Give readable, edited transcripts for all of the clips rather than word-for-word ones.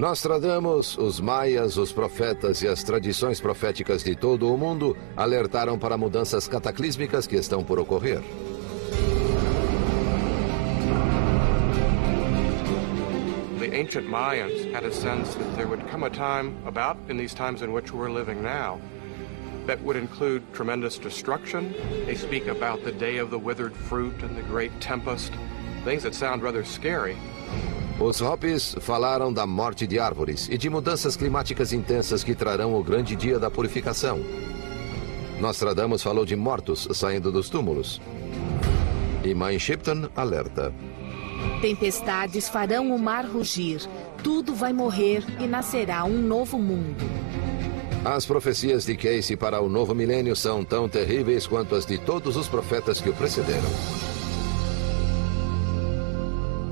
Nostradamus, os maias, os profetas e as tradições proféticas de todo o mundo alertaram para mudanças cataclísmicas que estão por ocorrer. The ancient Mayans had a sense that there would come a time, about in these times in which we're living now, that would include tremendous destruction. They speak about the day of the withered fruit and the great tempest, things that sound rather scary. Os Hopis falaram da morte de árvores e de mudanças climáticas intensas que trarão o grande dia da purificação. Nostradamus falou de mortos saindo dos túmulos. E mãe Shipton alerta. Tempestades farão o mar rugir, tudo vai morrer e nascerá um novo mundo. As profecias de Casey para o novo milênio são tão terríveis quanto as de todos os profetas que o precederam.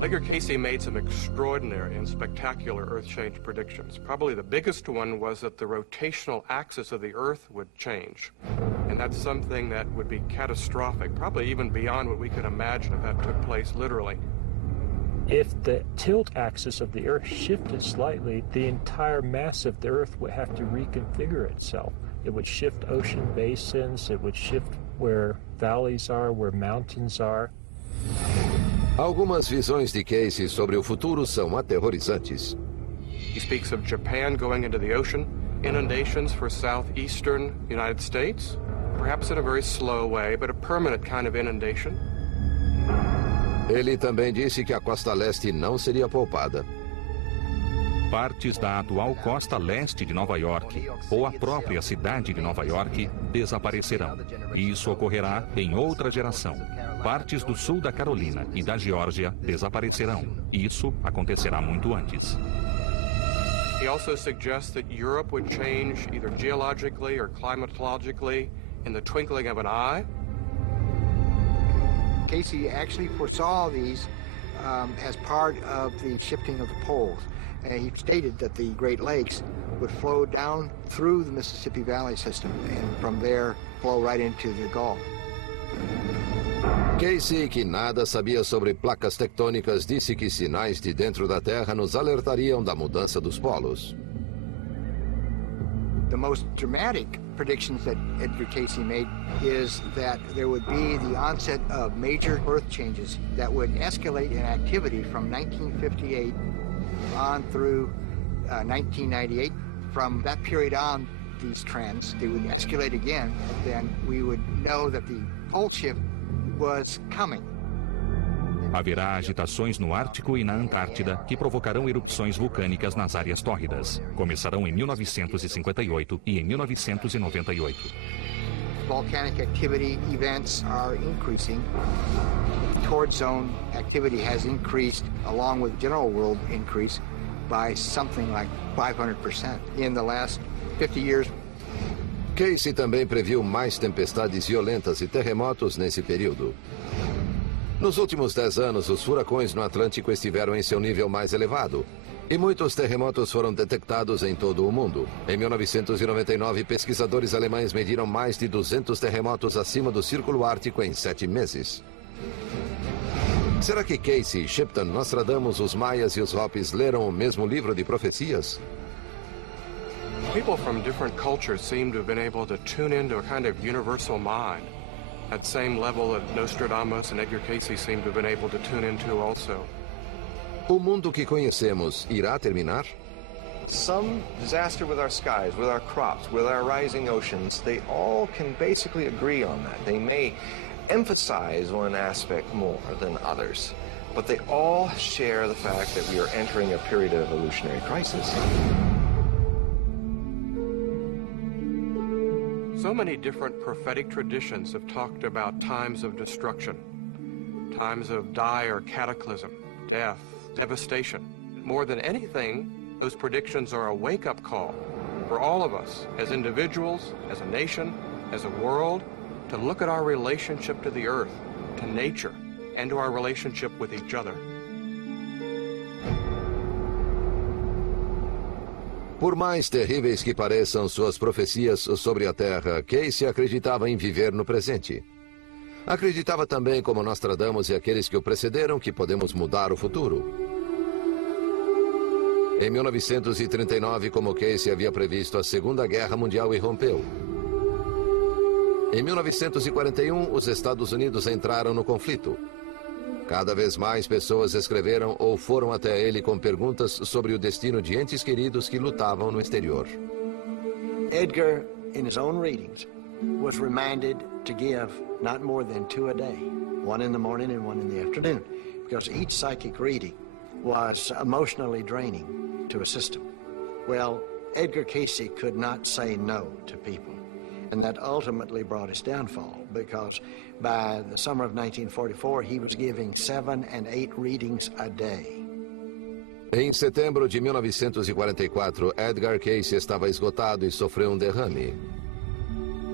Edgar Casey made some extraordinary and spectacular earth change predictions. Probably the biggest one was that the rotational axis of the earth would change. And that's something that would be catastrophic, probably even beyond what we could imagine if that took place literally. If the tilt axis of the Earth shifted slightly, the entire mass of the Earth would have to reconfigure itself. It would shift ocean basins, it would shift where valleys are, where mountains are. Algumas visões de Casey sobre o futuro são aterrorizantes. He speaks of Japan going into the ocean, inundations for southeastern United States, perhaps in a very slow way, but a permanent kind of inundation. Ele também disse que a costa leste não seria poupada. Partes da atual costa leste de Nova York, ou a própria cidade de Nova York, desaparecerão. Isso ocorrerá em outra geração. Partes do sul da Carolina e da Geórgia desaparecerão. Isso acontecerá muito antes. He also suggests that Europe would change either geologically or climatologically in the twinkling of an eye. Casey actually foresaw these as part of the shifting of the poles. He stated that the Great Lakes would flow down through the Mississippi Valley system and from there flow right into the Gulf. Casey, que nada sabia sobre placas tectônicas, disse que sinais de dentro da Terra nos alertariam da mudança dos polos. The most dramatic predictions that Edgar Casey made is that there would be the onset of major earth changes that would escalate in activity from 1958 on through 1998. From that period on, these trends, they would escalate again, then we would know that the pole shift was coming. Haverá agitações no Ártico e na Antártida que provocarão erupções vulcânicas nas áreas tórridas. Começarão em 1958 e em 1998. Volcanic activity events are increasing. Torrid zone activity has increased along with general world increase by something like 500% in the last 50 years. Casey também previu mais tempestades violentas e terremotos nesse período. Nos últimos 10 anos, os furacões no Atlântico estiveram em seu nível mais elevado, e muitos terremotos foram detectados em todo o mundo. Em 1999, pesquisadores alemães mediram mais de 200 terremotos acima do Círculo Ártico em 7 meses. Será que Casey, Shipton, Nostradamus, os maias e os Hopis leram o mesmo livro de profecias? People from different cultures seem to have been able to tune into a kind of universal mind. At the same level that Nostradamus and Edgar Casey seem to have been able to tune into also. O mundo que conhecemos irá terminar? Some disaster with our skies, with our crops, with our rising oceans, they all can basically agree on that. They may emphasize one aspect more than others, but they all share the fact that we are entering a period of evolutionary crisis. So many different prophetic traditions have talked about times of destruction, times of dire cataclysm, death, devastation. More than anything, those predictions are a wake-up call for all of us as individuals, as a nation, as a world, to look at our relationship to the earth, to nature, and to our relationship with each other. Por mais terríveis que pareçam suas profecias sobre a Terra, Casey acreditava em viver no presente. Acreditava também, como Nostradamus e aqueles que o precederam, que podemos mudar o futuro. Em 1939, como Casey havia previsto, a Segunda Guerra Mundial irrompeu. Em 1941, os Estados Unidos entraram no conflito. Cada vez mais pessoas escreveram ou foram até ele com perguntas sobre o destino de entes queridos que lutavam no exterior. Edgar, in his own readings, was reminded to give not more than 2 a day, one in the morning and one in the afternoon, because each psychic reading was emotionally draining to a system. Well, Edgar Casey could not say no to people, and that ultimately brought his downfall, because by the summer of 1944, he was giving 7 and 8 readings a day. Em setembro de 1944, Edgar Casey estava esgotado e sofreu um derrame.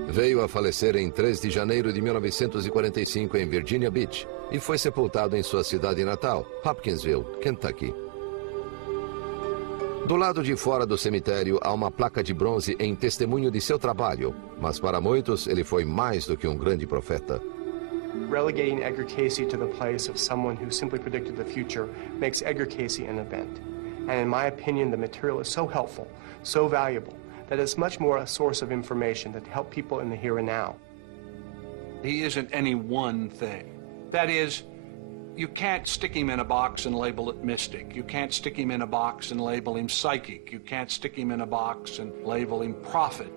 Veio a falecer em 3 de janeiro de 1945 em Virginia Beach e foi sepultado em sua cidade natal, Hopkinsville, Kentucky. Do lado de fora do cemitério há uma placa de bronze em testemunho de seu trabalho, mas para muitos ele foi mais do que um grande profeta. Relegating Edgar Casey to the place of someone who simply predicted the future makes Edgar Casey an event. And in my opinion, the material is so helpful, so valuable, that it's much more a source of information that help people in the here and now. He isn't any one thing. That is, you can't stick him in a box and label it mystic. You can't stick him in a box and label him psychic. You can't stick him in a box and label him prophet.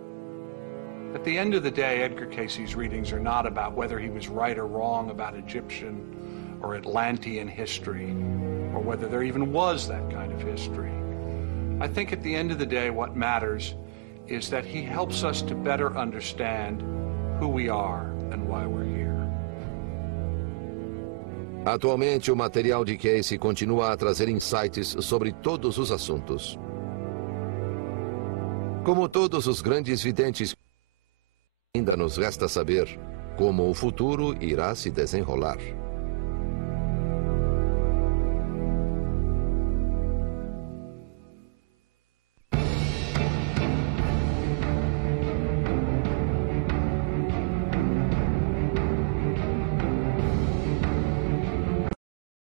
At the end of the day, Edgar Casey's readings are not about whether he was right or wrong about Egyptian or Atlantean history, or whether there even was that kind of history. I think at the end of the day, what matters is that he helps us to better understand who we are and why we're here. Atualmente, o material de Casey continua a trazer insights sobre todos os assuntos. Como todos os grandes videntes, ainda nos resta saber como o futuro irá se desenrolar.